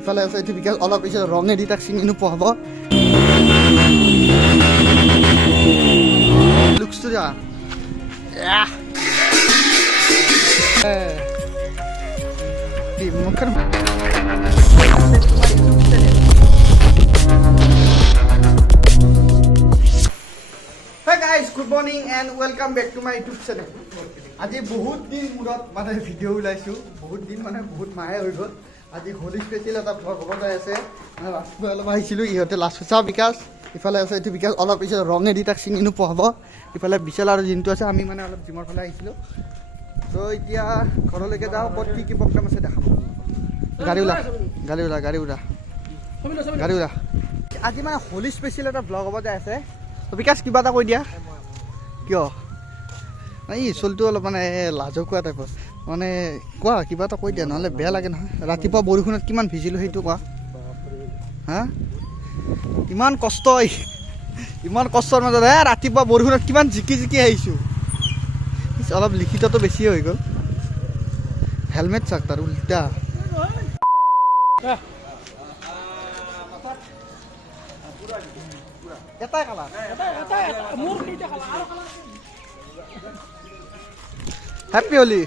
ইফালে আছে এইটো বিকাশ অলপ পিছত ৰঙেদি তাক চিনি নোপোৱাব লুকছটো যা মুখখন Hey guys, good morning and welcome back to my YouTube channel. আজি বহুত দিন মূৰত মানে ভিডিঅ' ওলাইছোঁ বহুত দিন মানে বহুত মাহে হৈ গ'ল আজি হোলী স্পেচিয়েল এটা ব্লগ হ'ব যাই আছে মানে ৰাতিপুৱা অলপ আহিছিলোঁ ইহঁতে লাষ্ট চাওঁ বিকাশ ইফালে আছে এইটো বিকাশ অলপ পিছত ৰঙেদি তাক চিনি নোপোৱাব ইফালে বিশাল আৰু জিন্তু আছে আমি মানে অলপ জিমৰ ফালে আহিছিলোঁ তো এতিয়া ঘৰলৈকে যাওঁ ক'ত কি কি প্ৰগ্ৰাম আছে দেখাব গাড়ী ওলা আজি মানে হোলী স্পেচিয়েল এটা ব্লগ হ'ব যাই আছে তো বিকাশ কিবা এটা কৈ দিয়া কিয় নাই চলটো অলপ মানে লাজকুৱা টাইপৰ মানে কোৱা কিবা এটা কৈ দিয়া নহ'লে বেয়া লাগে নহয় ৰাতিপুৱা বৰষুণত কিমান ভিজিলোঁ সেইটো কোৱা হা ইমান কষ্টৰ মাজত ৰাতিপুৱা বৰষুণত কিমান জিকি আহিছোঁ অলপ লিখিতটো বেছি হৈ গ'ল হেলমেট চাক তাৰ উল্টা এটাই কালাৰ হ্যাপি হোলি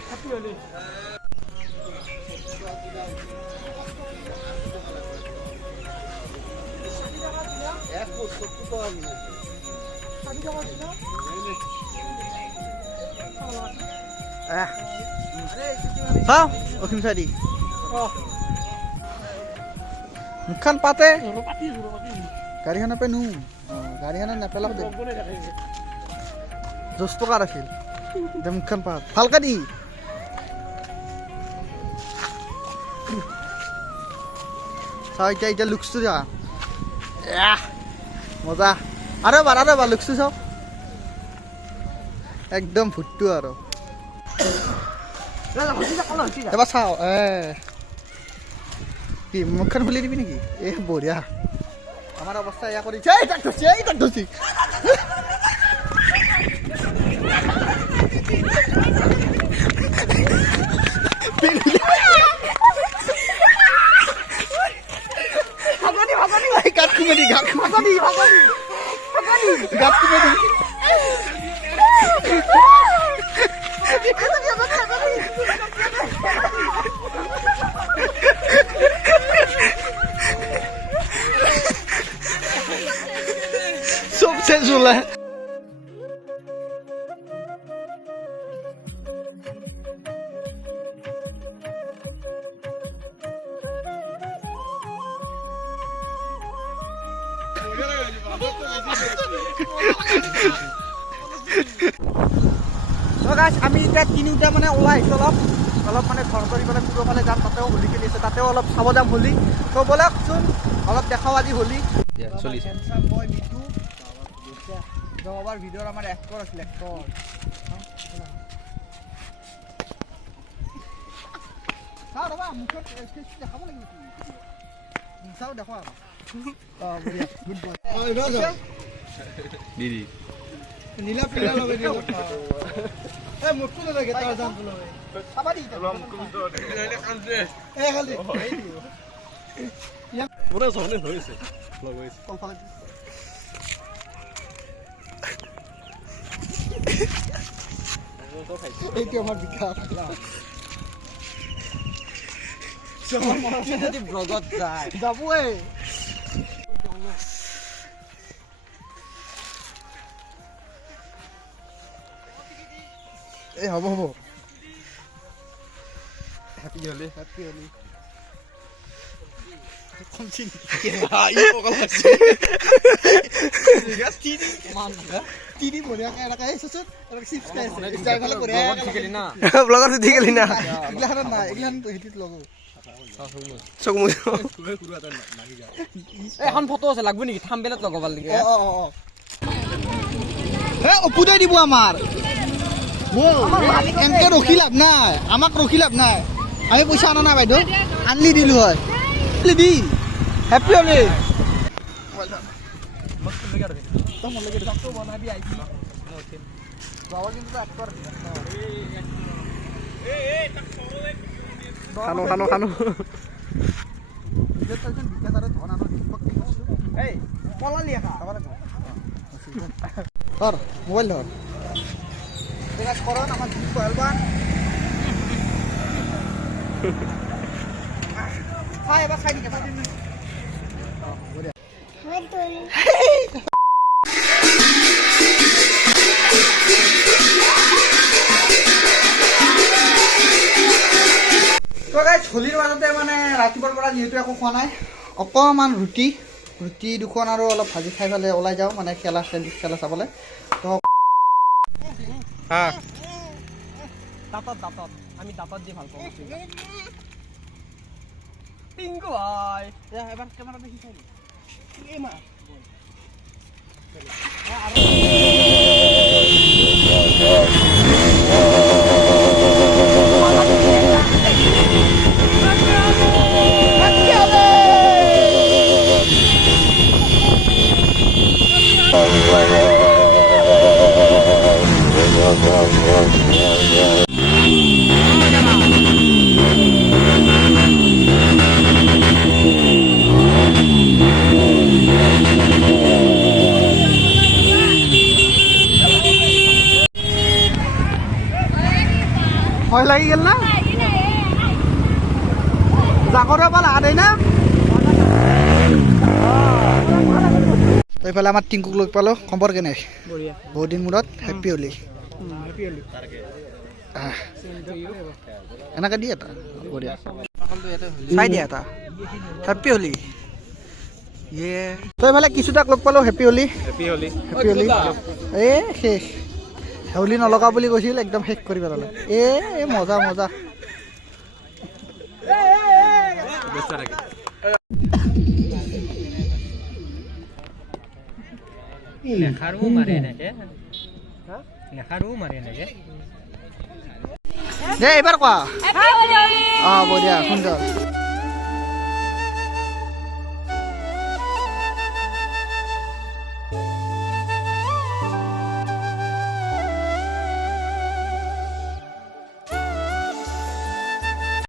চাওঁ অসীম চাই দি মুখখন পাতে গাড়ীখনৰ পৰা নো গাড়ীখনে নেপেলাও দে 10 টকা ৰাখিল দে মুখখন পাত ভালকে দি চাওঁ এতিয়া লুকছটো যা মজা আৰু এবাৰ লুকছটো চাওঁ একদম ভুটটো আৰু এবাৰ চাওঁ কি মুখখন খুলি দিবি নেকি এই বঢ়িয়া আমার অবস্থা ইয়া করেছে এই টাকছি গাত কমেডি सबसे झूला है আমি এতিয়া তিনিটা মানে ওলাই আহিছোঁ অলপ মানে ঘৰ কৰি পেলাই পূৰ্ব ফালে যাম তাতেও হোলী খেলি আছে তাতেও অলপ চাব যাম হোলী তো ব'লকচোন অলপ দেখাও আজি হোলী চলিছে মই মিঠু যোৱাবাৰ ভিডিঅ'ৰ আমাৰ এক্টৰ আছিল চাওঁ ৰ'বা মুখত দেখাব লাগিব চাওঁ দেখুৱা গুড বয় দিদি নীলা পিলা লগাই দিওঁ এই মুখটো নালাগে তাৰ যাম লগাই চাবা দি খালি পুৰা চহনে ধৰিছে লগাইছে কলফালে এইটো আমাৰ বিকাশ যদি ব্লগত যায় যাবই এই হ'ব হেপী হোলি তিনি বঢ়িয়াকে এনেকে চাচোন চিপছ খাই আছে যাই ভালে বঢ়িয়া ব্লগত উঠি গেলি না এগলাখানত নাই এগলাখানত হেটিত লগো এখন ফটো আছে লাগব নেকি থাম্বনেলত লগাবাল নেকি অপুদাই দিব আমাৰ এনেকে ৰখি লাভ নাই আমাক ৰখি লাভ নাই আমি পইচা আনা নাই বাইদেউ আনলি দিলো হয় দি হেপী হোলি খানো খানো খানো ভিডিঅ'ত চাইছোন বিকাশ আৰু ধন আৰু দীপক কি কৰিছোঁ এই পলালি এখা ধৰ মোবাইল ধৰ বিকাশ কৰণ আমাৰ দীপ হেলবান চাই এবাৰ চাই দিকে তো গাইজ হোলীৰ মাজতে মানে ৰাতিপুৱাৰ পৰা যিহেতু একো খোৱা নাই অকণমান ৰুটি দুখন আৰু অলপ ভাজি খাই পেলাই ওলাই যাওঁ মানে খেলা চাবলৈ তো দাঁতত আমি দাঁতত দি ভাল পাওঁ পিংকু ভাই এবাৰ কেমেৰা দেখি চাই এই মা ভয় লাগি গেল না জাগৰে পালা আদেই না তো এইফালে আমাৰ টিংকুক লগ পালোঁ খবৰ কেনে বহুত দিন মূৰত হেপ্পী হোলী এনেকৈ দিয়ে এটা বঢ়িয়া চাই দিয়া এটা হেপ্পী হোলী ইয়ে তো এইফালে কিছুটাক লগ পালোঁ হেপ্পী হোলী এই শেষ হোলী নলগা বুলি কৈছিল একদম শেষ কৰি পেলালে এই মজা দে এইবাৰ কোৱা বঢ়িয়া সুন্দৰ